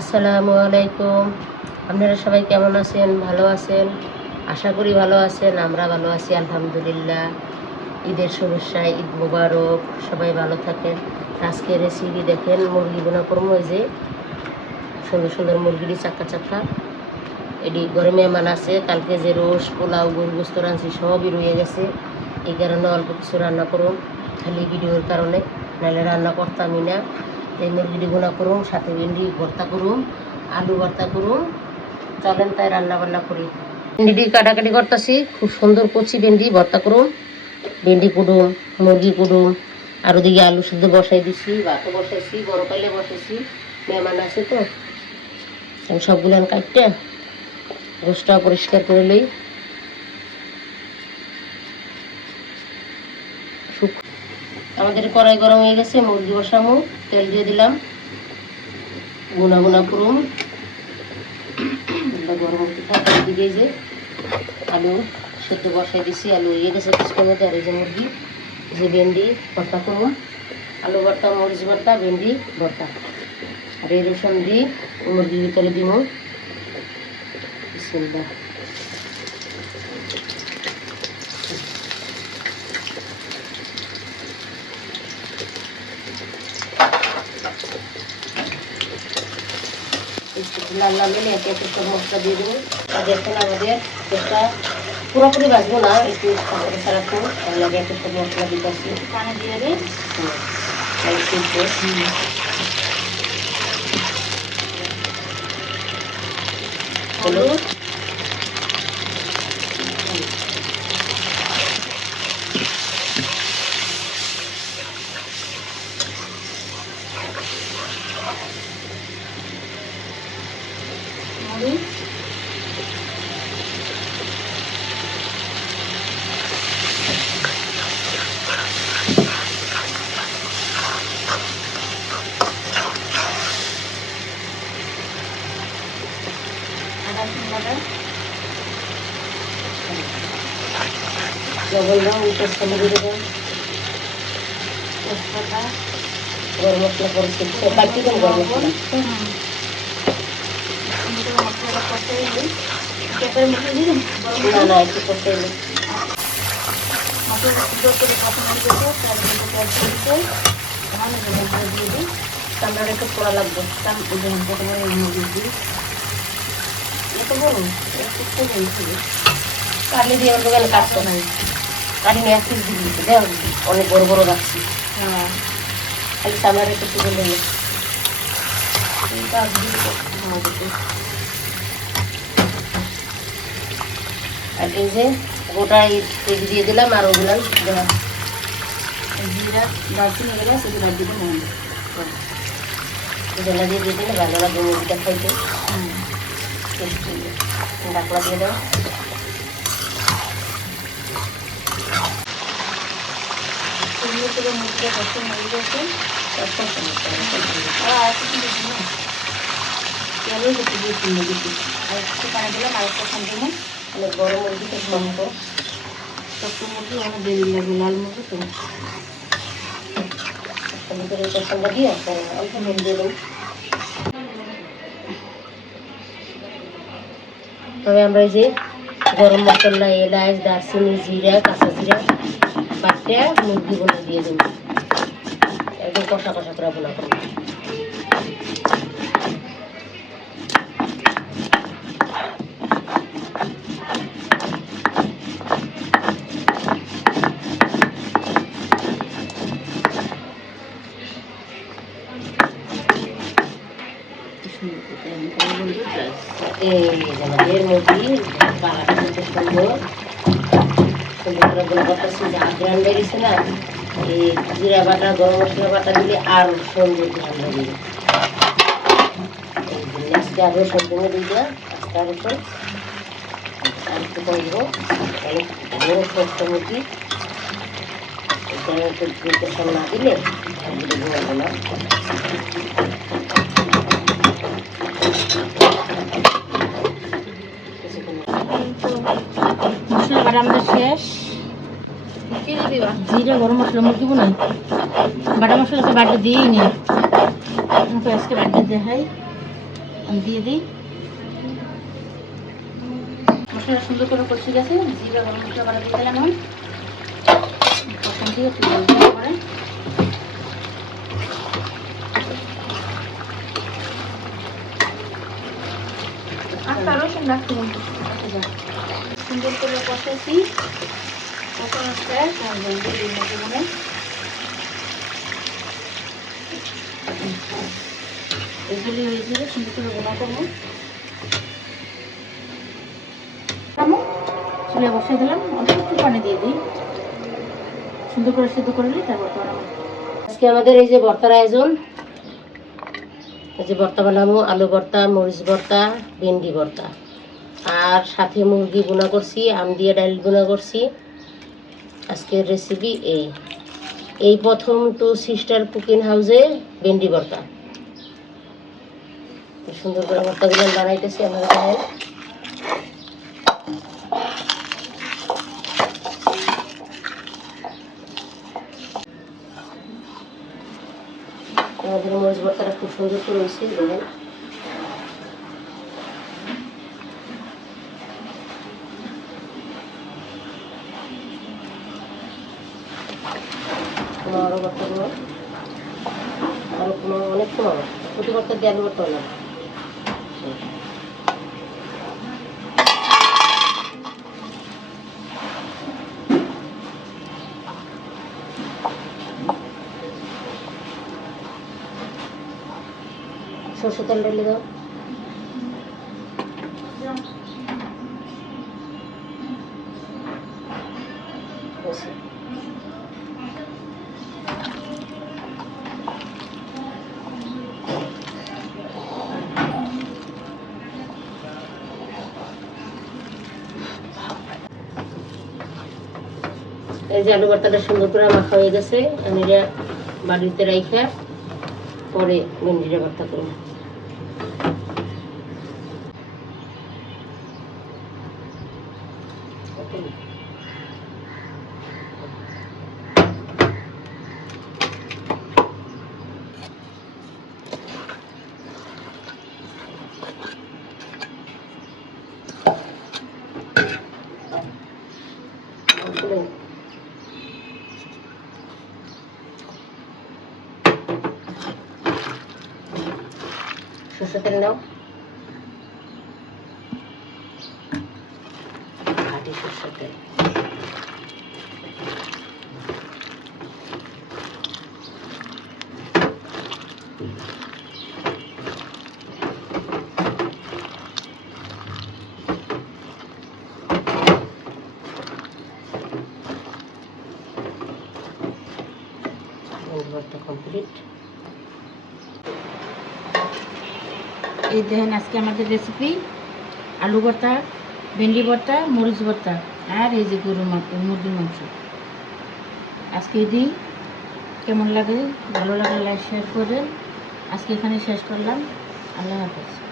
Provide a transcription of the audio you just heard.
আসসালামু আলাইকুম। আপনারা সবাই কেমন আছেন? ভালো আছেন? আশা করি ভালো আছেন, আমরা ভালো আছি, আলহামদুলিল্লাহ। ঈদের শুভেচ্ছা, ঈদ মুবারক, সবাই ভালো থাকেন। আজকে রেসিপি দেখেন, মুরগি বোনা করব ওই যে। সুন্দর সুন্দর মুরগিটি চাক্কা চাক্কা। এটি গরমে মেহমান আছে, কালকে যে রোস পোলাও গরু গোস্ত রাঁধছি, সবই রয়ে গেছে। এই কারণে অল্প কিছু রান্না করুন, খালি ভিডিওর কারণে। নাহলে রান্না করতামই না। এই মুরগিটি গুঁড়া করুন, সাথে ভেন্ডি ভর্তা করুন, আলু ভর্তা করুন, চলেন তাই রান্না বান্না করি। ভেন্ডিটি কাটাকাটি করতেছি, খুব সুন্দর কচি ভেন্ডি ভর্তা করুন, ভেন্ডি কুড়ুম মুরগি কুড়ুম আর ওদিকে আলু শুদ্ধ বসাই দিছি, ভাতও বসাইছি, বড় পাইলে বসাইছি, মেহমান আছে তো সবগুলো কাটতে গোসটা পরিষ্কার করে লই। আমাদের কড়াই গরম হয়ে গেছে মুরগি বসামো, তেল দিয়ে দিলাম। গুনা গুনা করুন। গরম দিকে যে আলু সেদ্ধ বসাই দিছি, আলু হয়ে গেছে কিছুক্ষণ আর এই যে মুরগি যে ভেন্ডি, ভর্তা করুন আলু ভর্তা, মরিচ ভর্তা, ভেন্ডি ভর্তা। আর এই রসুন দিয়ে মুরগির ভিতরে দিব। বিসমিল্লাহ। লাল লাল হলে একে একে সব মশলা দিয়ে দেবো আর দেখুন আমাদের এটা পুরোপুরি বাজবো না একটু সারাক্ষণ তার লাগে একটু সব মশলা দিতে আসি পানি দিয়ে দিই হলুদ হলুদ মরিচ আদা রসুন বাটা লবণ দাও তেজপাতা দিয়ে দেবেন তেজপাতা গরম মশলা করেছি দেন গরম মশলা মশলাটা কষে দিই পেঁপের দিয়ে দিন না না একটু করতে হবে মশলা সুন্দর করে কষানো দিতে তার মধ্যে পেঁয়াজ দিতে আমি মশলা দিয়ে দিই চামড়াটা একটু পোড়া লাগবে মধ্যে প্রথমে মুরগি দিই এত বড় একটু করে দিই কাটলে দিয়ে আমার দোকানে কাটতো না কাটি নিয়ে পিস দেখ অনেক বড় বড় রাখছি। হ্যাঁ। খালি চামড়াটা একটু তুলে নেবে। আর এই যে গোটা দিয়ে দিলাম আর ওগুলাম দেওয়া। জিরা দারচিনি গেলে। দিতে মন জেলা দিয়ে দিয়ে দিলে ভালো লাগবে মুরগিটা খাইতে। টেস্টি। ডাকলা দিয়ে দাও। সুন্দর করে মুরগিটা কষে মরে গেছে সব সমস্যা। আর একটু কিন্তু দিন তেলও একটু দিয়ে কিনে দিচ্ছি আর একটু পানি দিলাম, আর একটা খান দেবো। অনেক বড় মুরগি তো। শক্ত শক্ত মুরগি অনেক দেরি করে দিয়ে দিয়ে তবে আমরা এই যে গরম মশলা, এলাচ, দারচিনি, জিরা, কাঁচা জিরা বাটটা মুরগি বোনা দিয়ে দেবো একদম কষা কষা করে বোনা করব কি সুন্দর করতে আমি কোনো বলতে চাই এই যে আমাদের মুরগি পালাটা কত সুন্দর সুন্দর করে বোনা করতেছি যে আগ্রান বেরিয়েছে না এই জিরা বাটা, গরম মশলা বাটা দিলে আর সুন্দর ধান লাগে এই যে নেক্সট আরও সম্পূর্ণ দিতে আস্তে আর একটু আর একটু করব অনেক মুরগি এখানে প্রিপারেশন না দিলে বলব না। মশলা বাটা আমাদের শেষ। জিরে গরম মশলা মুরগি বোনাই বাটা মশলা তো বাটা দিই নি পেঁয়াজকে বাটা দেখাই। আমি দিয়ে দিই। মশলা সুন্দর করে কষে গেছে। জিরা গরম মশলা বাড়া দিয়ে দিলাম প্রথম দিয়ে পরে। আচ্ছা রসুন রাখতে। সুন্দর করে দিই এগুলি হয়ে সুন্দর করে গোনা করব। বসিয়ে দিলাম। অল্প একটু পানি দিয়ে দিই। সুন্দর করে সিদ্ধ করে নিই, তারপর আজকে আমাদের এই যে ভর্তার আয়োজন। এই যে ভর্তা বানাবো, আলু ভর্তা, মরিচ ভর্তা, ভেন্ডি ভর্তা। আর সাথে মুরগি বোনা করছি, আম দিয়ে ডাল বোনা করছি। আজকের রেসিপি এই। এই প্রথম তো সিস্টার কুকিং হাউসে ভেন্ডি ভর্তা। সুন্দর করে ভর্তাগুলো বানাইতেছি আমরা দেখেন। আমাদের মরিচ ভর্তাটা খুব সুন্দর করে দেখেন। ভর্তা কোনো? আরও কোনো অনেক কোনো প্রতি ভর্তা দিয়ে আলু ভর্তা সরষে তেল ঢেলে দাও হয়েছে। এই যে আলু ভর্তাটা সুন্দর করে মাখা হয়ে গেছে, আমি এটা বাড়িতে রাইখা পরে ভেন্ডিটা ভর্তা করব। সরষে তেল নাও খাঁটি সরষে তেল ভর্তা এই দেখেন আজকে আমাদের রেসিপি আলু ভর্তা, ভেন্ডি ভর্তা, মরিচ ভর্তা আর এই যে মাংস মুরগির মাংস। আজকে দিই কেমন লাগে? ভালো লাগলে লাইক শেয়ার করেন আজকে এখানে শেষ করলাম। আল্লাহ হাফেজ।